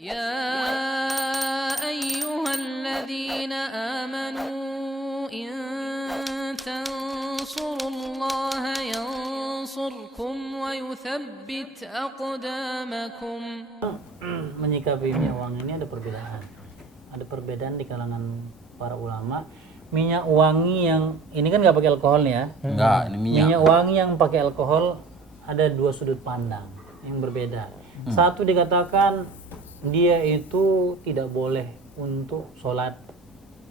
يا أيها الذين آمنوا إن تنصروا الله ينصركم ويثبت أقدامكم. Menyikapi minyak wangi ini ada perbedaan. Ada perbedaan di kalangan para ulama. Minyak wangi yang ini kan nggak pakai alkohol nih ya? Enggak, ini minyak. Minyak wangi yang pakai alkohol ada dua sudut pandang yang berbeda. Satu dikatakan dia itu tidak boleh untuk sholat,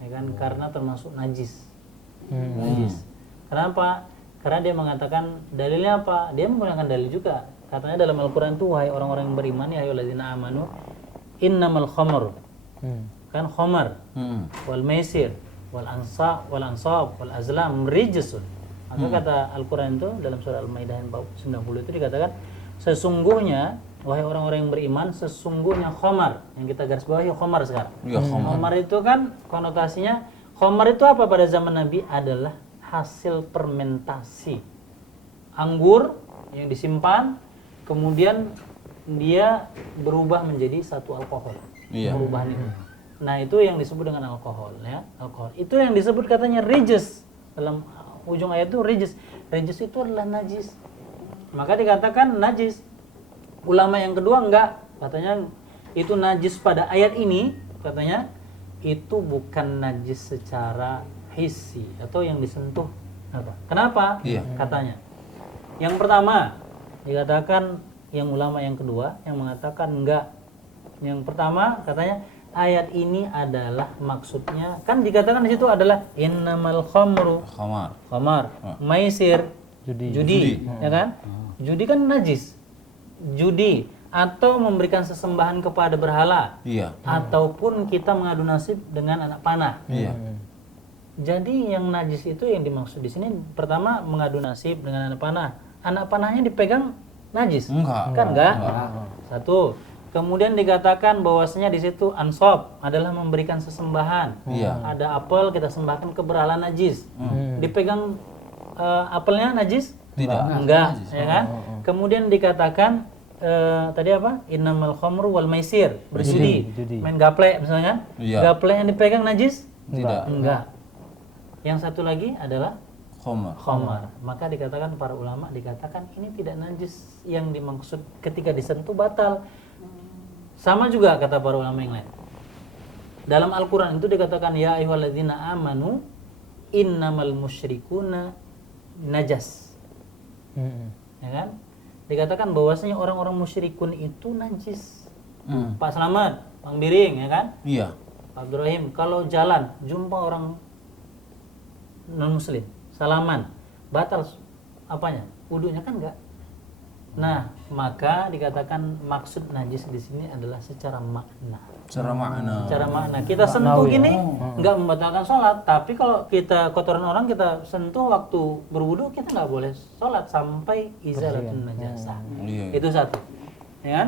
ya kan? Karena termasuk najis. Najis. Kenapa? Karena dia mengatakan dalilnya apa? Dia menggunakan dalil juga. Katanya dalam Al-Quran itu, wahai orang-orang yang beriman, ya ayyuhalladzina amanu, innamal khamr. Kan khamar, wal maisir, wal ansab, wal azlam rijsun. Maka kata Al-Quran itu dalam surah Al-Maidah 90 itu dikatakan, sesungguhnya wahai orang-orang yang beriman, sesungguhnya khamar, yang kita garis bawahi khamar sekarang. Ya, Khamar itu kan konotasinya, khamar itu apa pada zaman Nabi adalah hasil fermentasi anggur yang disimpan, kemudian dia berubah menjadi satu alkohol. Iya. Perubahan itu. Nah, itu yang disebut dengan alkohol, ya. Alkohol. Itu yang disebut katanya rijis. Dalam ujung ayat itu rijis. Rijis itu adalah najis. Maka dikatakan najis. Ulama yang kedua enggak, katanya itu najis pada ayat ini, katanya itu bukan najis secara hissi atau yang disentuh. Kenapa? Iya. Katanya. Yang pertama dikatakan, yang ulama yang kedua yang mengatakan enggak. Yang pertama katanya ayat ini adalah maksudnya kan dikatakan di situ adalah innamal khamru khamar, maisir, judi, ya kan? Judi kan najis. Judi atau memberikan sesembahan kepada berhala, Iya. ataupun kita mengadu nasib dengan anak panah. Iya. Jadi yang najis itu yang dimaksud di sini pertama mengadu nasib dengan anak panah. Anak panahnya dipegang najis? Enggak. Kan enggak? Satu. Kemudian dikatakan bahwasanya di situ ansab adalah memberikan sesembahan. Iya. Ada apel kita sembahkan ke berhala najis. Dipegang apelnya najis? Tidak. Enggak, ya kan? Kemudian dikatakan tadi apa? Innamal khamru wal maisir, berjudi, main gaple misalnya. Iya. Gaple yang dipegang najis? Tidak. Enggak. Yang satu lagi adalah Khamar. khamar. Maka dikatakan para ulama dikatakan ini tidak najis, yang dimaksud ketika disentuh batal. Sama juga kata para ulama yang lain. Dalam Al-Qur'an itu dikatakan ya ayyuhalladzina amanu innamal musyrikuna najas. Ya kan? Dikatakan bahwasanya orang-orang musyrikun itu najis. Pak Slamet, Bang Biring, ya kan? Iya. Pak Abdurrahim, kalau jalan jumpa orang non muslim, salaman, batal apanya? Wudunya kan enggak. Nah, maka dikatakan maksud najis di sini adalah secara makna. Secara makna. Secara makna. Kita sentuh gini enggak membatalkan sholat, tapi kalau kita kotoran orang kita sentuh waktu berwudu kita enggak boleh sholat sampai izalatun najasah. Iya. Itu satu. Ya kan?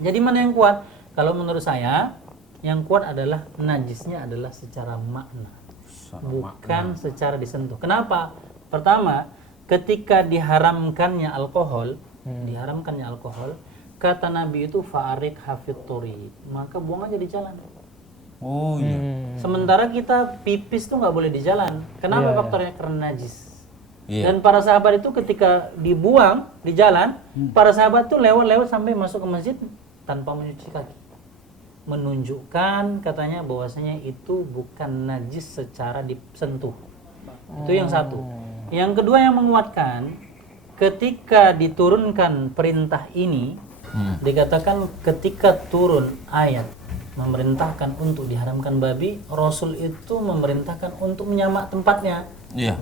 Jadi mana yang kuat? Kalau menurut saya yang kuat adalah najisnya adalah secara makna, bukan secara disentuh. Kenapa? Pertama, ketika diharamkannya alkohol, kata Nabi itu fa'arik hafid turi, maka buang aja di jalan. Oh iya. Sementara kita pipis tuh nggak boleh di jalan. Kenapa faktornya? Karena najis. Iya. Dan para sahabat itu ketika dibuang di jalan, para sahabat tuh lewat-lewat sampai masuk ke masjid tanpa mencuci kaki. Menunjukkan katanya bahwasanya itu bukan najis secara disentuh. Itu yang satu. Yang kedua yang menguatkan, ketika diturunkan perintah ini, dikatakan ketika turun ayat memerintahkan untuk diharamkan babi, Rasul itu memerintahkan untuk menyamak tempatnya. Iya.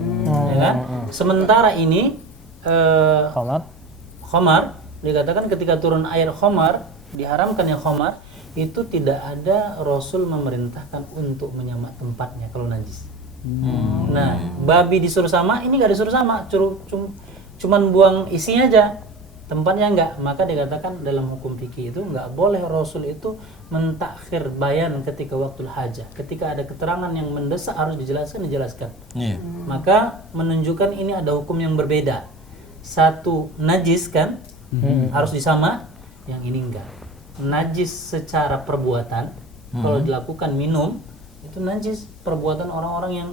Ya kan? Sementara ini khamar dikatakan ketika turun ayat khamar, diharamkan yang khamar, itu tidak ada Rasul memerintahkan untuk menyamak tempatnya kalau najis. Nah, babi disuruh sama, ini nggak disuruh sama, cuman buang isinya aja, tempatnya enggak. Maka dikatakan dalam hukum fikih itu nggak boleh Rasul itu mentakhir bayan ketika waktu hajah. Ketika ada keterangan yang mendesak harus dijelaskan. Iya. Maka menunjukkan ini ada hukum yang berbeda. Satu najis kan, harus disama, yang ini enggak. najis secara perbuatan. Kalau dilakukan minum itu najis perbuatan orang-orang yang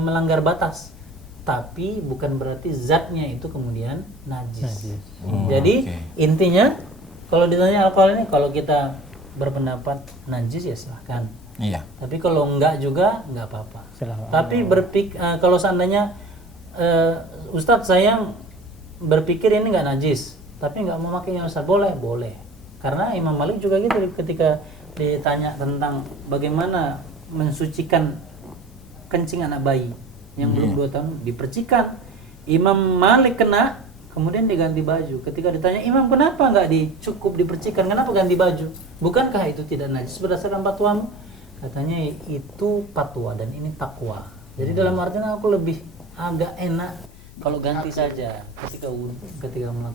melanggar batas. Tapi bukan berarti zatnya itu kemudian najis. Oh, Jadi oke. intinya kalau ditanya alkohol ini, kalau kita berpendapat najis ya silahkan. Iya. Tapi kalau enggak juga enggak apa-apa. Silahkan. Tapi kalau seandainya Ustadz saya berpikir ini enggak najis, tapi enggak mau makainya Ustadz, boleh. Karena Imam Malik juga gitu ketika ditanya tentang bagaimana mensucikan kencing anak bayi yang belum 2 tahun, dipercikan. Imam Malik kena, kemudian diganti baju. Ketika ditanya, Imam kenapa nggak cukup dipercikan, kenapa ganti baju? Bukankah itu tidak najis berdasarkan fatwamu? Katanya itu fatwa dan ini takwa. Jadi dalam artian aku lebih agak enak kalau ganti saja ketika melakukan